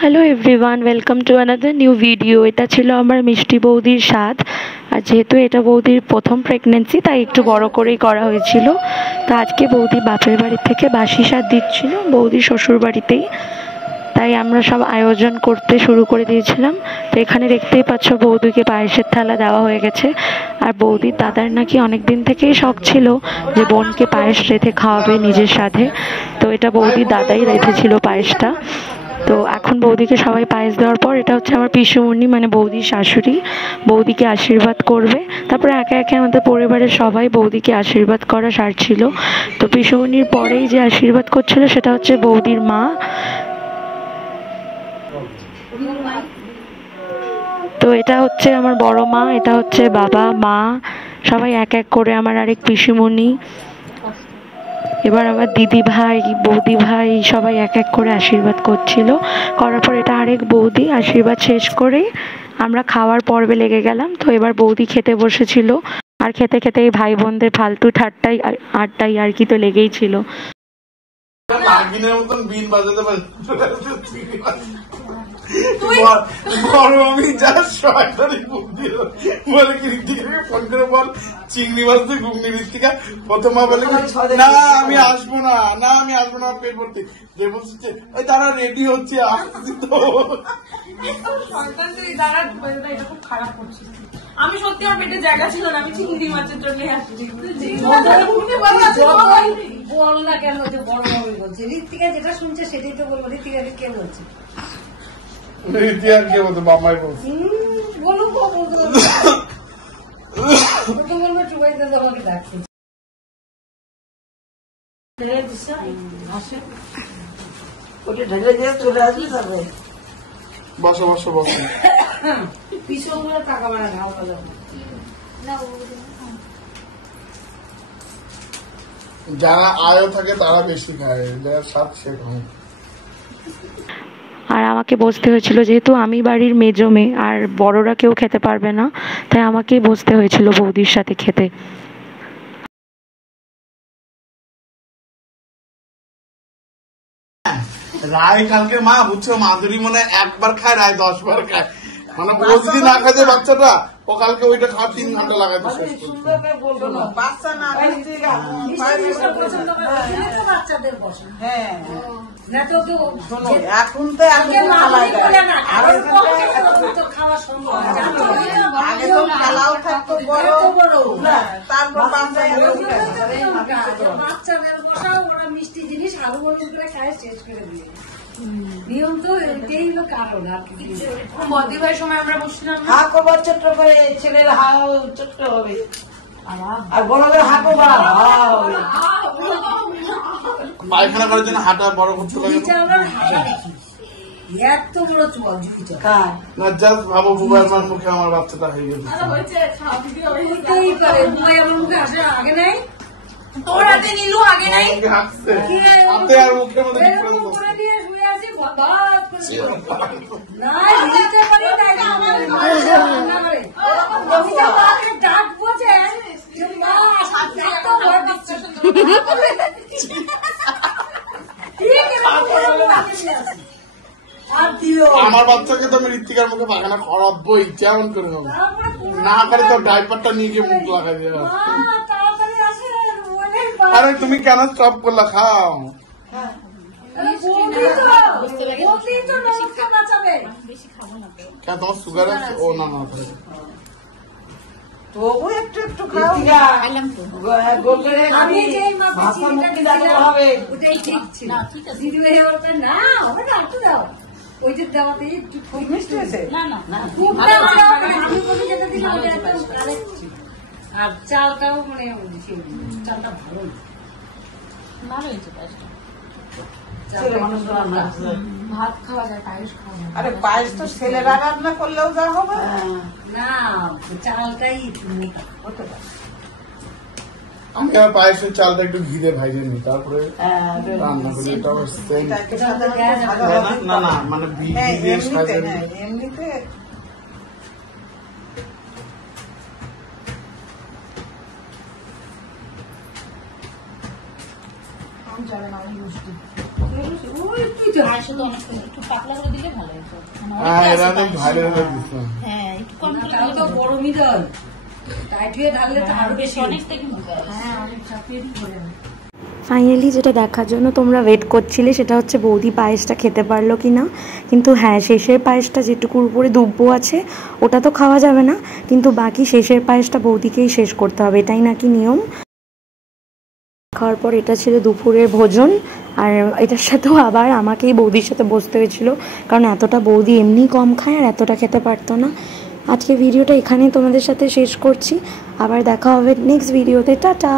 Hello everyone, welcome to another new video. এটা ছিল আমার মিষ্টি বৌদির স্বাদ। আর যেহেতু এটা বৌদির প্রথম প্রেগনেন্সি, তাই একটু বড় করেই করা হয়েছিল। তো আজকে বৌদি বাপের বাড়ি থেকে বাসি স্বাদ দিচ্ছিল বৌদির শ্বশুর বাড়িতেই, তাই আমরা সব আয়োজন করতে শুরু করে দিয়েছিলাম। তো এখানে দেখতেই পাচ্ছ বৌদিকে পায়েসের থালা দেওয়া হয়ে গেছে। আর বৌদির দাদার নাকি অনেক দিন থেকেই শখ ছিল যে বোনকে পায়েস রেঁধে খাওয়াবে নিজের সাথে। তো এটা বৌদির দাদাই রেঁধেছিল পায়েসটা। তো এখন বৌদিকে সবাই পায়েস দেওয়ার পর এটা হচ্ছে আমার পিসুমণি, মানে বৌদির শাশুড়ি, বৌদিকে আশীর্বাদ করবে। তারপরে একে একে আমাদের পরিবারের সবাই বৌদিকে আশীর্বাদ করা সারছিল। তো পিসুমণির পরেই যে আশীর্বাদ করছিল সেটা হচ্ছে বৌদির মা। তো এটা হচ্ছে আমার বড় মা, এটা হচ্ছে বাবা মা, সবাই এক এক করে, আমার আরেক পিসুমণি, এবার আমার দিদি ভাই, বৌদি ভাই, সবাই এক এক করে আশীর্বাদ করছিল। করার পর এটা আরেক বৌদি আশীর্বাদ শেষ করে আমরা খাওয়ার পর্বে লেগে গেলাম। তো এবার বৌদি খেতে বসেছিল, আর খেতে খেতে এই ভাই বোনদের ফালতু ঠাট্টাই আড্ডাই আর কি তো লেগেই ছিল। চিংড়ি মাছ দিয়ে ঘুগনি ঋত্বিকা প্রথম মা বলে না আমি আসবো না, না আমি আসবো না পেট ভর্তি। যে বলছে ওই তারা রেডি হচ্ছে আসছি তো খুব খারাপ করছে। আমি সত্যি আমার পেটে জায়গা ছিল না, আমি চিংড়ি মাছের জন্য আসছি। বল না কেন, বড় বাবু বলছে। ঋত্বিকা যেটা শুনছে সেটাই তো বলবো। ঋত্বিকাকে কে বলছে? ঋত্বিকা কে বলতো? বাবাই বলছে। বলুক বলবো চুবাইতে আমাকে ডাকছে। ঢেলে দিয়ে চলে আসবি তবে বসো বসো বসো। পিছনগুলো টাকা মারা ঘাও ভালো যারা আয়ো থাকে তারা বেশি খায়, যারা স্বাদ সে খায়। আর আমাকে বসতে হয়েছিল, যেহেতু আমি বাড়ির মেজো মেয়ে আর বড়রা কেউ খেতে পারবে না, তাই আমাকেই বসতে হয়েছিল বৌদির সাথে খেতে। রায় কালকে মা বুঝছো, মাধুরী মনে একবার খায়, রায় 10 বার খায়। মানে ও যদি না খায় বাচ্চাটা, ও কালকে ওইটা খাওয়া 3 ঘন্টা লাগাইতে শেষ করছে। বাচ্চাদের বসে। হ্যাঁ এখন তো খাওয়া সম্ভব বাচ্চাদের বসা, ওরা মিষ্টি জিনিস আরো মনে করে খায় শেষ করে দিয়ে নিয়ম। তো এটাই হলো কারণ। আর বদি ভাইয়ের সময় আমরা বসছিলাম, হা কবার ছোট্ট করে, ছেলের হাও ছোট্ট হবে আর বড়দের হা কবার পায়খানা করার জন্য হাঁটা বড় করতে লাগে এত বড় চুয়া না। জাস্ট ভাবো বুবাই আমার মুখে আমার বাচ্চাটা হয়ে গেছে। বুবাই আমার মুখে আসে আগে নাই, তোর হাতে নীলু আগে নাই, হাতে আর মুখের মধ্যে আমার বাচ্চাকে তো আমি ঋত্বিকার মুখে পাখানা খরাবই, কেমন করে হবে না করে তো ডাইপারটা নিয়ে গিয়ে মুখ লাগাই দেবে। আরে তুমি কেন স্টপ করলা? খাও। কেন তোমার সুগার আছে? ও না না তবু একটু একটু খাও। আমি যেই হবে ওটাই ঠিক ছিল। দিদি ভাই বলতে না হবে না, একটু দাও। ওইটা দেওয়াতে একটু খুব মিষ্টি হয়েছে। না না আমি কোনো যেটা দিলাম ওটা একদম কারেক্ট ছিল। আর চালটাও মানে চালটা ভালো ভালো হয়েছে পায়েসটা। ভাত খাওয়া যায়, পায়েস খাওয়া যায়। আরে পায়েস তো ছেলেরা রান্না করলেও যা হবে না, চালটাই মোটা হতে পারে। আমি আমার পায়েসের চালটা একটু ঘি দিয়ে ভাইজে নিই, তারপরে রান্না করি। এটা না না মানে এমনিতে জানে না মিষ্টি। তো আর শুধু অনেক একটু পাতলা করে দিলে ভালো হতো এরা অনেক ভালো হয়ে দিচ্ছে। হ্যাঁ একটু কম করে তাও তো গরমই দল টাইট হয়ে ঢাললে তো আরো বেশি অনেকটা কি মজা আছে। হ্যাঁ অনেক চাপিয়ে করে ফাইনালি যেটা দেখার জন্য তোমরা ওয়েট করছিলে সেটা হচ্ছে বৌদি পায়েসটা খেতে পারলো কি না। কিন্তু হ্যাঁ, শেষের পায়েসটা যেটুকুর উপরে দুব্বো আছে ওটা তো খাওয়া যাবে না, কিন্তু বাকি শেষের পায়েসটা বৌদিকেই শেষ করতে হবে, এটাই নাকি নিয়ম। খাওয়ার পর এটা ছিল দুপুরের ভোজন, আর এটার সাথেও আবার আমাকেই বৌদির সাথে বসতে হয়েছিল, কারণ এতটা বৌদি এমনি কম খায় আর এতটা খেতে পারতো না। আজকে ভিডিওটা এখানেই তোমাদের সাথে শেষ করছি, আবার দেখা হবে নেক্সট ভিডিওতে। টাটা।